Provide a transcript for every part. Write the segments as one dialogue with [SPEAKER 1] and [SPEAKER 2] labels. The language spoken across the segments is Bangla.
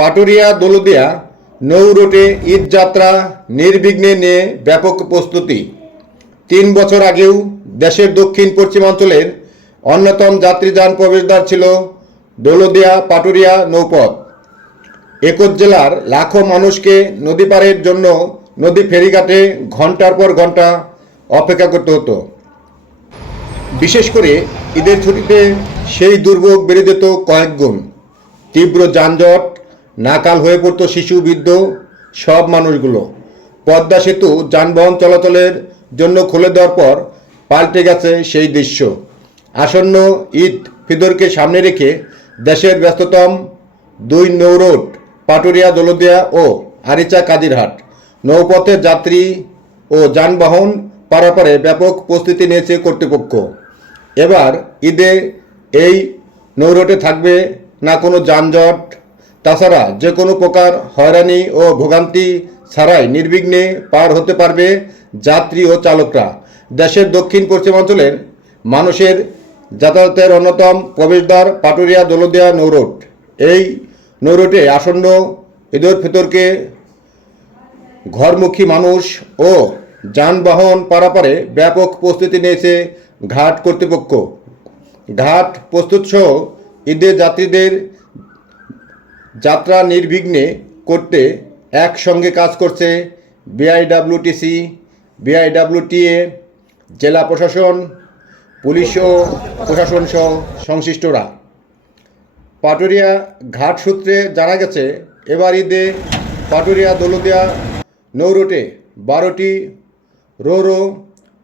[SPEAKER 1] পাটুরিয়া দোলদিয়া নৌ যাত্রা নির্বিঘ্নে নিয়ে ব্যাপক প্রস্তুতি। তিন বছর আগেও দেশের দক্ষিণ পশ্চিমাঞ্চলের অন্যতম যাত্রীযান প্রবেশদ্বার ছিল দোলদিয়া পাটুরিয়া নৌপথ। একজ জেলার লাখো মানুষকে নদী পারের জন্য নদী ফেরিঘাটে ঘণ্টার পর ঘণ্টা অপেক্ষা করতে হতো। বিশেষ করে ঈদের ছুটিতে সেই দুর্ভোগ বেড়ে যেত কয়েক গুণ তীব্র যানজট নাকাল হয়ে পড়তো শিশু, বৃদ্ধ, সব মানুষগুলো। পদ্মা সেতু যানবাহন চলাচলের জন্য খুলে দেওয়ার পর পাল্টে গেছে সেই দৃশ্য। আসন্ন ঈদ ফিদরকে সামনে রেখে দেশের ব্যস্ততম দুই নৌরোড পাটুরিয়া দোলদিয়া ও আরিচা কাদিরহাট নৌপথের যাত্রী ও যানবাহন পারাপারে ব্যাপক প্রস্তুতি নিয়েছে কর্তৃপক্ষ। এবার ঈদে এই নৌরোডে থাকবে না কোনো যানজট তাছাড়া যে কোনো প্রকার হয়রানি ও ভোগান্তি ছাড়াই নির্বিঘ্নে পার হতে পারবে যাত্রী ও চালকরা। দেশের দক্ষিণ পশ্চিমাঞ্চলের মানুষের যাতায়াতের অন্যতম প্রবেশদ্বার পাটুরিয়া দোলদিয়া নৌরোড এই নৌরোডে আসন্ন ঈদুল ফিতরকে ঘরমুখী মানুষ ও যানবাহন পারাপারে ব্যাপক প্রস্তুতি নিয়েছে ঘাট কর্তৃপক্ষ। ঘাট প্রস্তুত সহ ঈদের যাত্রীদের যাত্রা নির্বিঘ্নে করতে একসঙ্গে কাজ করছে বিআইডাব্লিউটিসি, বিআইডাব্লিউটিএ, জেলা প্রশাসন, পুলিশ ও প্রশাসন সহ সংশ্লিষ্টরা। পাটুরিয়া ঘাট সূত্রে জানা গেছে, এবার ঈদে পাটুরিয়া দৌলদিয়া নৌরুটে বারোটি রোরো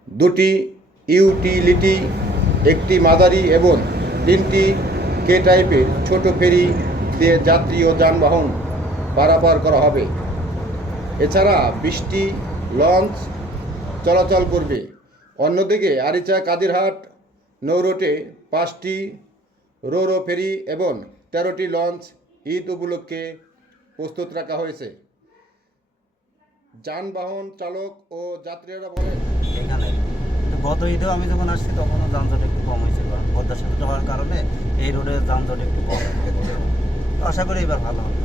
[SPEAKER 1] দুটি, ইউটিলিটি, একটি মাদারি এবং তিনটি কে টাইপের ছোট ফেরি দিয়ে যাত্রী ও যানবাহন পারাপার করা হবে। এছাড়া বৃষ্টি, লঞ্চ চলাচল করবে। অন্যদিকে আরিচা কাদিরহাট নৌরোটে পাঁচটি রোরো ফেরি এবং তেরোটি লঞ্চ ঈদ উপলক্ষে প্রস্তুত রাখা হয়েছে। যানবাহন চালক ও যাত্রীরা বলেন
[SPEAKER 2] গত ঈদেও আমি যখন আসছি তখনও যানজট একটু কম হয়েছিল। পদ্মা সেতুটা হওয়ার কারণে এই রোডে যানজট একটু কম। আশা করি এবার ভালো হবে।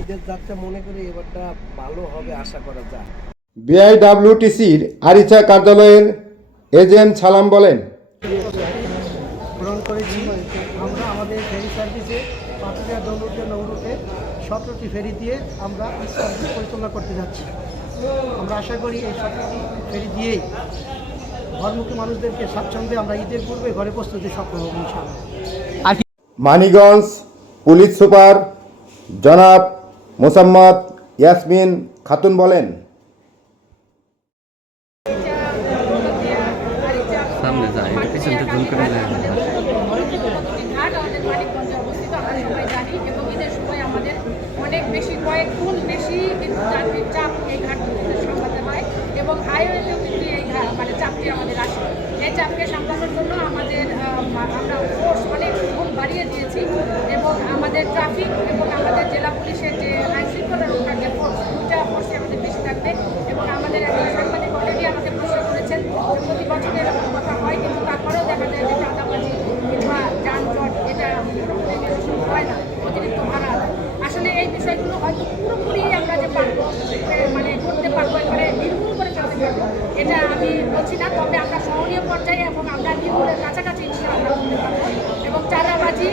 [SPEAKER 3] ঈদের যাত্রা মনে করি এবারটা ভালো হবে আশা করা যায়।
[SPEAKER 1] বিআইডাব্লিউটিসির আরিচা কার্যালয়ের এজেন্ট সালাম বলেন
[SPEAKER 3] গ্রহণ করেছি। আমরা আমাদের ফেরি সার্ভিসে পাটুরিয়া দৌলতিয়া নৌরুটে সতেরোটি ফেরি দিয়ে আমরা সার্ভিস পরিচালনা করতে যাচ্ছি। আমরা আশা করি এই সতেরোটি ফেরি দিয়েই ঘরমুখী মানুষদেরকে স্বাচ্ছন্দ্যে আমরা ঈদের পূর্বে ঘরে প্রস্তুতি সফল হব ইনশাআল্লাহ।
[SPEAKER 1] মানিগঞ্জ পুলিশ সুপার জনাব মোসাম্মদ ইয়াসমিন খাতুন বলেন।
[SPEAKER 4] অনেক বেশি কয়েক গুণ বেশি কিন্তু যাত্রীর চাপ এই ঘাটগুলোতে সামলাতে হয় এবং হাইওয়েতেও কিন্তু এই ঘা- মানে চাপটি আমাদের আসে এই চাপকে সামলানোর জন্য আমাদের আহ, আমরা ফোর্স অনেক গুণ বাড়িয়ে দিয়েছি এবং আমাদের ট্রাফিক এবং আমাদের জেলা পুলিশের যে আইন শৃঙ্খলা রক্ষার যে ফোর্স দুটা ফোর্সই আমাদের বেশি থাকবে এবং আমাদের একজন সাংবাদিক অলরেডি আমাকে প্রশ্ন করেছেন যে প্রতি বছর এরকম কথা হয় কিন্তু তারপরেও দেখা যায় যে চাঁদাবাজি কিংবা যানজট এটা পুরোপুরি নিরসন হয় না অতিরিক্ত ভাড়া আদায়। আসলে এই বিষয়গুলো হয়তো পুরোপুরি আমরা যে পারব এ, মানে করতে পারব এবারে নির্মূল করে ফেলতে পারব এটা বলছি না তবে আমরা সহনীয় পর্যায়ে এবং আমরা নির্মূলের কাছাকাছি ইনশাআল্লাহ করতে পারব। এবং চাঁদাবাজি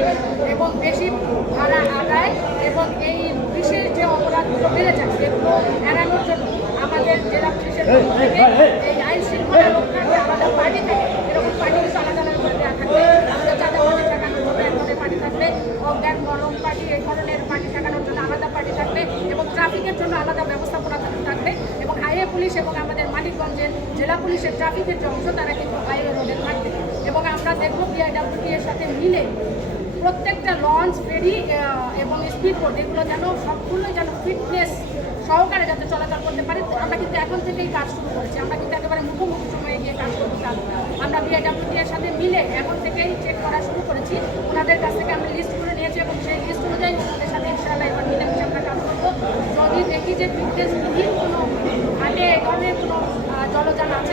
[SPEAKER 4] এবং বেশি ভাড়া আদায় এবং এই বিশেষ যে অপরাধগুলো বেড়ে যায় সেগুলো এড়ানোর জন্য আমাদের জেলা পুলিশের এই আইন শৃঙ্খলা রক্ষার যে আলাদা পার্টি থাকে। এরকম পার্টি কিছু আলাদা আলাদা করে দেওয়া থাকবে। আমাদের চাঁদাবাজি ঠেকানোর জন্য এক ধরনের পার্টি থাকবে। অজ্ঞান গরম পার্টি এই ধরনের পার্টি ঠেকানোর জন্য আলাদা পার্টি থাকবে এবং ট্রাফিকের জন্য আলাদা ব্যবস্থাপনা থাকবে এবং হাইওয়ে পুলিশ এবং জেলা পুলিশের ট্রাফিকের যে অংশ, তারা কিন্তু হাইওয়ে রোডে থাকবে। এবং আমরা দেখব বিআইডাব্লিউটি এর সাথে মিলে প্রত্যেকটা লঞ্চ ফেরি এবং স্পিড বোট এগুলো যেন সবগুলো যেন ফিটনেস সহকারে যাতে চলাচল করতে পারে। আমরা কিন্তু এখন থেকেই কাজ শুরু করেছি। আমরা কিন্তু একেবারে মুখোমুখি সময়ে গিয়ে কাজ করতে না। আমরা বিআইডাব্লিউটি এর সাথে মিলে এখন থেকেই চেক করা শুরু করেছি। ওনাদের কাছ থেকে আমরা লিস্ট করে নিয়েছি এবং সেই লিস্ট অনুযায়ী ওনাদের সাথে ইনশাআল্লাহ এবার মিলেমিশে আমরা কাজ করব। যদি দেখি যে ফিটনেস ফিটনেসবিহীন কোনো এই ধরনের কোনো আহ, জলযান আছে?